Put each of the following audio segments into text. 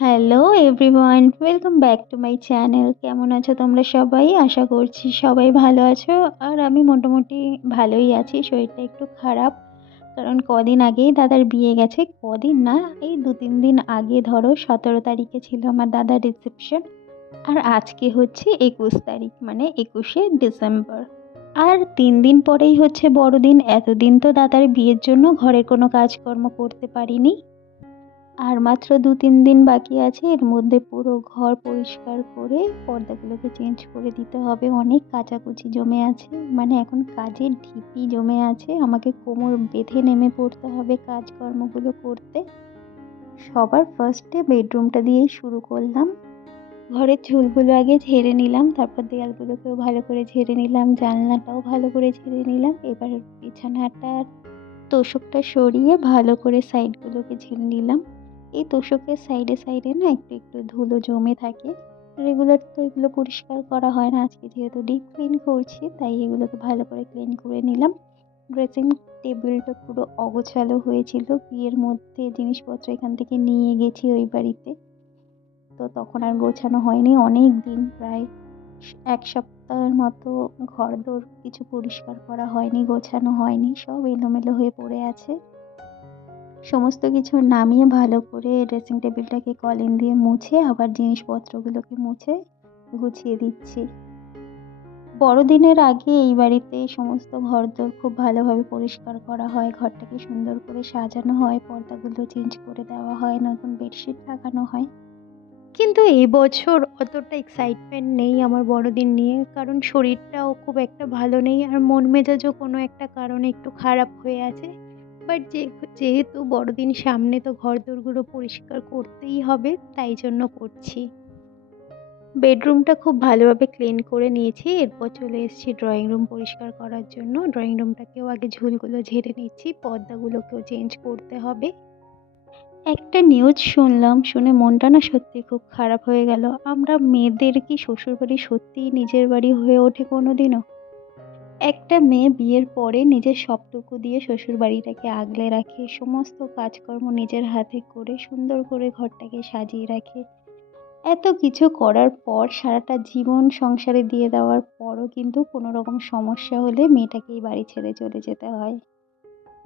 Hello everyone welcome back to my channel কেমন আছো তোমরা সবাই? আশা করছি সবাই ভালো আছো। আর আমি মোটামুটি ভালোই আছি। শরীরটা একটু খারাপ। কারণ কদিন আগেই দাদার বিয়ে গেছে। কদিন না, এই দু তিন দিন আগে ধরো, সতেরো তারিখে ছিল আমার দাদার রিসেপশন আর আজকে হচ্ছে একুশ তারিখ মানে একুশে ডিসেম্বর। আর তিন দিন পরেই হচ্ছে বড়দিন। এতদিন তো দাদার বিয়ের জন্য ঘরের কোনো কাজকর্ম করতে পারিনি। আর মাত্র দু তিন দিন বাকি আছে, এর মধ্যে পুরো ঘর পরিষ্কার করে পর্দাগুলোকে চেঞ্জ করে দিতে হবে। অনেক কাচাকুচি জমে আছে মানে এখন কাজের ঢিপি জমে আছে। আমাকে কোমর বেঁধে নেমে পড়তে হবে কাজকর্মগুলো করতে। সবার ফার্স্টে বেডরুমটা দিয়েই শুরু করলাম। ঘরের ঝুলগুলো আগে ঝেড়ে নিলাম, তারপর দেয়ালগুলোকেও ভালো করে ঝেড়ে নিলাম, জানলাটাও ভালো করে ঝেড়ে নিলাম। এবার বিছানাটার তোষকটা সরিয়ে ভালো করে সাইডগুলোকে ঝেড়ে নিলাম। এই তোষকের সাইডে সাইডে না একটু একটু ধুলো জমে থাকে। রেগুলার তো এগুলো পরিষ্কার করা হয় না। আজকে যেহেতু ডিপ ক্লিন করছি, তাই এগুলোকে ভালো করে ক্লিন করে নিলাম। ড্রেসিং টেবিলটা পুরো অগোছালো হয়েছিল। বিয়ের মধ্যে জিনিসপত্র এখান থেকে নিয়ে গেছি ওই বাড়িতে। তো তখন আর গোছানো হয়নি। অনেক দিন, প্রায় এক সপ্তাহের মতো ঘর দোর কিছু পরিষ্কার করা হয়নি, গোছানো হয়নি। সব এলোমেলো হয়ে পড়ে আছে। সমস্ত কিছু নামিয়ে ভালো করে ড্রেসিং টেবিলটাকে কলিন দিয়ে মুছে আবার জিনিসপত্রগুলোকে মুছে গুছিয়ে দিচ্ছি। বড়দিনের আগে এই বাড়িতে সমস্ত ঘরদোর খুব ভালোভাবে পরিষ্কার করা হয়, ঘরটাকে সুন্দর করে সাজানো হয়, পর্দাগুলো চেঞ্জ করে দেওয়া হয়, নতুন বেডশিট লাগানো হয়। কিন্তু এবছর অতটা এক্সাইটমেন্ট নেই আমার বড়দিন নিয়ে, কারণ শরীরটাও খুব একটা ভালো নেই আর মন মেজাজও কোনো একটা কারণে একটু খারাপ হয়ে আছে। বাট যে যেহেতু বড়দিন সামনে তো ঘরদোরগুলো পরিষ্কার করতেই হবে, তাই জন্য করছি। বেডরুমটা খুব ভালোভাবে ক্লিন করে নিয়েছি, এরপর চলে এসেছি ড্রয়িং রুম পরিষ্কার করার জন্য। ড্রয়িং রুমটাকেও আগে ঝুলগুলো ঝেড়ে নিচ্ছি, পর্দাগুলোকেও চেঞ্জ করতে হবে। একটা নিউজ শুনলাম, শুনে মনটা না সত্যি খুব খারাপ হয়ে গেল। আমরা মেয়েদের কি শ্বশুরবাড়ি সত্যিই নিজের বাড়ি হয়ে ওঠে কোনো দিনও একটা মেয়ে বিয়ের পরে নিজের সবটুকু দিয়ে শ্বশুরবাড়িটাকে আগলে রাখে, সমস্ত কাজকর্ম নিজের হাতে করে সুন্দর করে ঘরটাকে সাজিয়ে রাখে। এত কিছু করার পর সারাটা জীবন সংসারে দিয়ে দেওয়ার পরও কিন্তু কোনো রকম সমস্যা হলে মেয়েটাকেই বাড়ি ছেড়ে চলে যেতে হয়।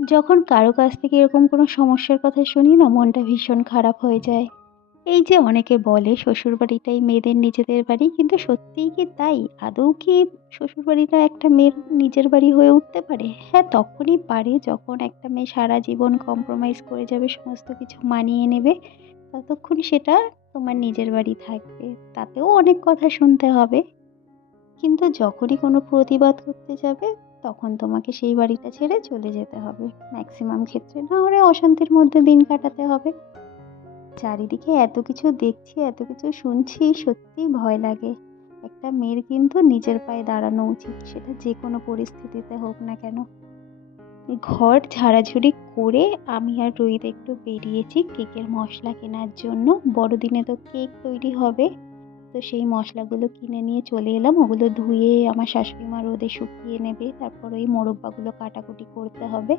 যখন কারও কাছ থেকে এরকম কোনো সমস্যার কথা শুনি না, মনটা ভীষণ খারাপ হয়ে যায়। এই যে অনেকে বলে শ্বশুরবাড়িটাই মেয়েদের নিজেদের বাড়ি, কিন্তু সত্যিই কি তাই? আদৌ কি শ্বশুরবাড়িটা একটা মেয়ের নিজের বাড়ি হয়ে উঠতে পারে? হ্যাঁ তখনই পারে যখন একটা মেয়ে সারা জীবন কম্প্রোমাইজ করে যাবে, সমস্ত কিছু মানিয়ে নেবে। ততক্ষণ সেটা তোমার নিজের বাড়ি থাকবে। তাতেও অনেক কথা শুনতে হবে। কিন্তু যখনই কোনো প্রতিবাদ করতে যাবে, তখন তোমাকে সেই বাড়িটা ছেড়ে চলে যেতে হবে। ম্যাক্সিমাম ক্ষেত্রে না হলে অশান্তির মধ্যে দিন কাটাতে হবে। চারিদিকে এত কিছু দেখছি, এত কিছু শুনছি, সত্যিই ভয় লাগে। একটা মেয়ের কিন্তু নিজের পায়ে দাঁড়ানো উচিত, সেটা যে কোনো পরিস্থিতিতে হোক না কেন। ঘর ঝাড়াঝুড়ি করে আমি আর রোহিত একটু বেরিয়েছি কেকের মশলা কেনার জন্য। বড়দিনে তো কেক তৈরি হবে। তো সেই মশলাগুলো কিনে নিয়ে চলে এলাম। ওগুলো ধুয়ে আমার শাশুড়ি মা রোদে শুকিয়ে নেবে। তারপর ওই মোরব্বাগুলো কাটাকুটি করতে হবে।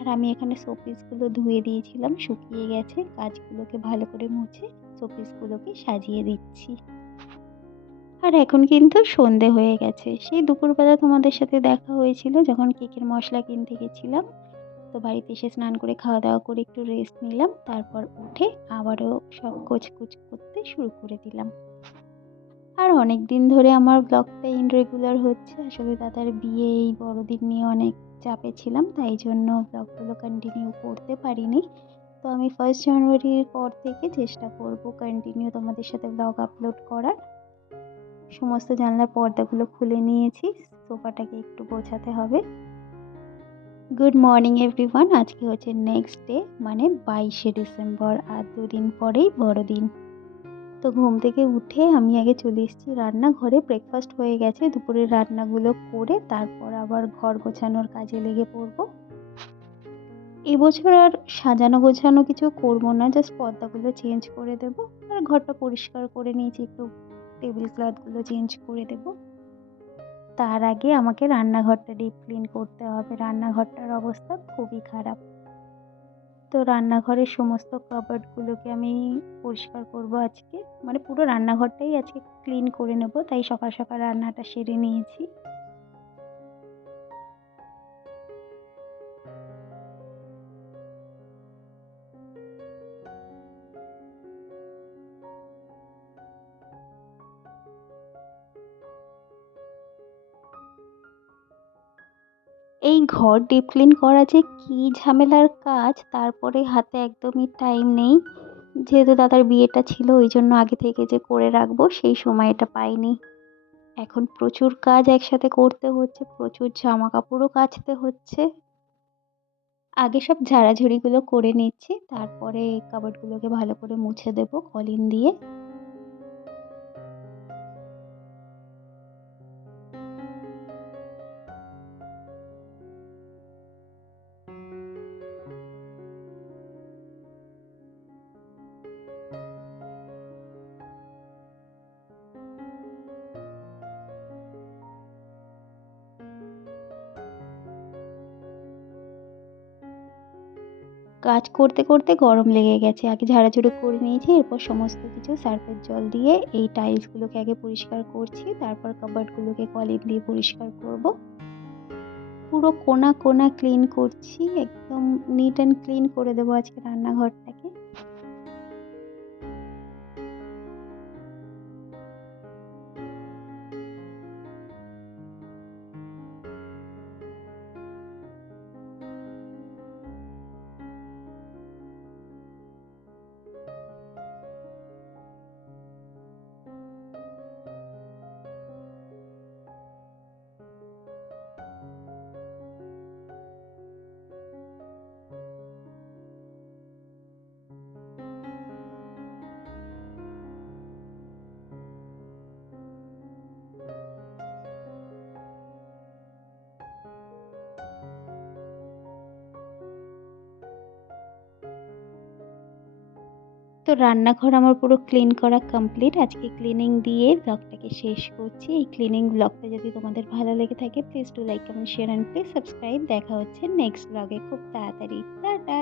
আর আমি এখানে শোপিসগুলো ধুয়ে দিয়েছিলাম। শুকিয়ে গেছে। গাছগুলোকে ভালো করে মুছে শোপিসগুলোকে সাজিয়ে দিচ্ছি। আর এখন কিন্তু সন্ধে হয়ে গেছে। সেই দুপুরবেলা তোমাদের সাথে দেখা হয়েছিল যখন কেকের মশলা কিনতে গেছিলাম। তো বাড়িতে এসে স্নান করে খাওয়া দাওয়া করে একটু রেস্ট নিলাম। তারপর উঠে আবারও সব কোচকুচ করতে শুরু করে দিলাম। আর অনেক দিন ধরে আমার ব্লগটা ইনরেগুলার হচ্ছে। আসলে দাদার বিয়ে এই বড়দিন নিয়ে অনেক চাপে ছিলাম, তাই জন্য ব্লগগুলো কন্টিনিউ করতে পারিনি। তো আমি ফার্স্ট জানুয়ারির পর থেকে চেষ্টা করব কন্টিনিউ তোমাদের সাথে ব্লগ আপলোড করার। সমস্ত জানলার পর্দাগুলো খুলে নিয়েছি, সোফাটাকে একটু গোছাতে হবে। গুড মর্নিং এভরিওয়ান আজকে হচ্ছে নেক্সট ডে মানে বাইশে ডিসেম্বর, আর দুদিন পরেই বড়দিন। তো ঘুম থেকে উঠে আমি আগে চলে এসেছি রান্নাঘরে। ব্রেকফাস্ট হয়ে গেছে, দুপুরের রান্নাগুলো করে তারপর আবার ঘর গোছানোর কাজে লেগে পড়ব। এবছর আর সাজানো গোছানো কিছু করব না জাস্ট পর্দাগুলো চেঞ্জ করে দেব আর ঘরটা পরিষ্কার করে নিয়েছি, একটু টেবিল ক্লথগুলো চেঞ্জ করে দেব। তার আগে আমাকে রান্নাঘরটা ডিপ ক্লিন করতে হবে, রান্নাঘরটার অবস্থা খুবই খারাপ। তো রান্নাঘরের সমস্ত কাবার্ডগুলোকে আমি পরিষ্কার করব আজকে। মানে পুরো রান্নাঘরটাই আজকে ক্লিন করে নেব, তাই সকাল সকাল রান্নাটা সেরে নিয়েছি। এই ঘর ডিপ ক্লিন করা যে কী ঝামেলার কাজ, তারপরে হাতে একদমই টাইম নেই। যেহেতু দাদার বিয়েটা ছিল, ওই জন্য আগে থেকে যে করে রাখব, সেই সময়টা পাইনি। এখন প্রচুর কাজ একসাথে করতে হচ্ছে, প্রচুর জামা কাপড়ও কাচতে হচ্ছে। আগে সব ঝাড়াঝুড়িগুলো করে নিচ্ছি, তারপরে কাবার্ডগুলোকে ভালো করে মুছে দেবো, কলিন দিয়ে। কাজ করতে করতে গরম লেগে গেছে। আগে ঝাড়াঝুড়ি করে নিয়েছি, এরপর সমস্ত কিছু সার্ফের জল দিয়ে এই টাইলসগুলোকে আগে পরিষ্কার করছি, তারপর কাবার্ডগুলোকে কলিন দিয়ে পরিষ্কার করব। পুরো কোনা কোনা ক্লিন করছি, একদম নিট অ্যান্ড ক্লিন করে দেবো আজকে রান্নাঘরটাকে। তো রান্নাঘর আমার পুরো ক্লিন করা কমপ্লিট আজকে ক্লিনিং দিয়ে ব্লগটাকে শেষ করছি। এই ক্লিনিং ব্লগটা যদি তোমাদের ভালো লেগে থাকে please to like comment share and please subscribe দেখা হচ্ছে নেক্সট ব্লগে খুব তাড়াতাড়ি। টাটা!